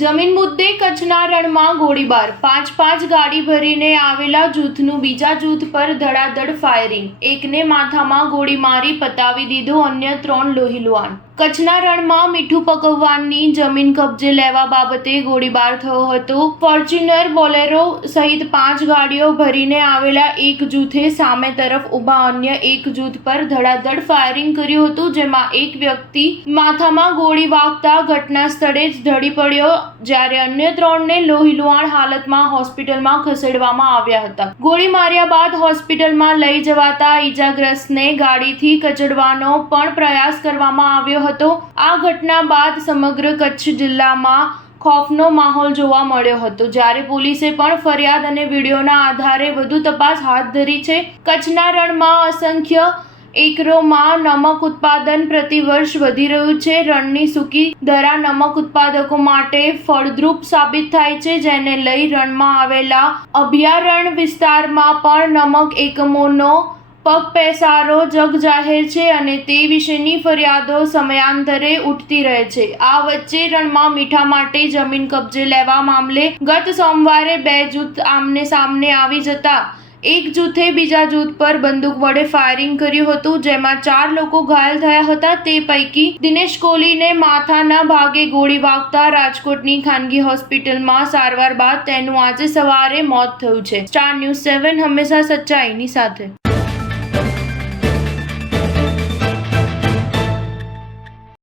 જમીન મુદ્દે કચ્છના રણમાં ગોળીબાર, પાંચ ગાડી ભરીને આવેલા જૂથનું બીજા જૂથ પર ધડાધડ ફાયરિંગ, એકને માથામાં ગોળી મારી પતાવી દીધો, અન્ય 3 લોહીલુહાણ. કચ્છના રણમાં મીઠું પકવવાની જમીન કબજે લેવા બાબતે ગોળીબાર થયો હતો. ફોર્ચ્યુનર, બોલેરો સહિત 5 ગાડીઓ ભરીને આવેલા એક જૂથે સામે તરફ ઊભા અન્ય એક જૂથ પર ધડાધડ ફાયરિંગ કર્યું હતું, જેમાં એક વ્યક્તિ માથામાં ગોળી વાગતા ઘટના સ્થળે જ ઢળી પડ્યો, જ્યારે અન્ય 3ને લોહીલુહાણ હાલતમાં હોસ્પિટલમાં ખસેડવામાં આવ્યા હતા. ગોળી માર્યા બાદ હોસ્પિટલમાં લઈ જવાતા ઈજાગ્રસ્તને ગાડીથી કચડવાનો પણ પ્રયાસ કરવામાં આવ્યો હતો. આ ઘટના બાદ સમગ્ર કચ્છ જિલ્લામાં ખોફનો માહોલ જોવા મળ્યો હતો, જ્યારે પોલીસે પણ ફરિયાદ અને વિડીયોના આધારે વધુ તપાસ હાથ ધરી છે. કચ્છના રણમાં અસંખ્ય એકરોમાં નમક ઉત્પાદન પ્રતિવર્ષ વધી રહ્યું છે. રણની સૂકી દરા નમક ઉત્પાદકો માટે ફળદ્રુપ સાબિત થાય છે, જેને લઈ રણમાં આવેલા અભયારણ્ય વિસ્તારમાં પણ નમક એકમોનો પગપેસારો જગજાહેર છે અને તે વિશેની ફરિયાદો સમયાંતરે ઉઠતી રહે છે. આ વચ્ચે રણમાં મીઠા માટે જમીન કબજે લેવા મામલે ગત સોમવારે 2 જૂથ આમને સામને આવી જતા એક જૂથે બીજા જૂથ પર બંદૂક વડે ફાયરિંગ કર્યું હતું, જેમાં 4 લોકો ઘાયલ થયા હતા. તે પૈકી દિનેશ કોહલીને માથાના ભાગે ગોળી વાગતા રાજકોટની ખાનગી હોસ્પિટલમાં સારવાર બાદ તેનું આજે સવારે મોત થયું છે. સ્ટાર ન્યૂઝ 7 હંમેશા સચ્ચાઈની સાથે.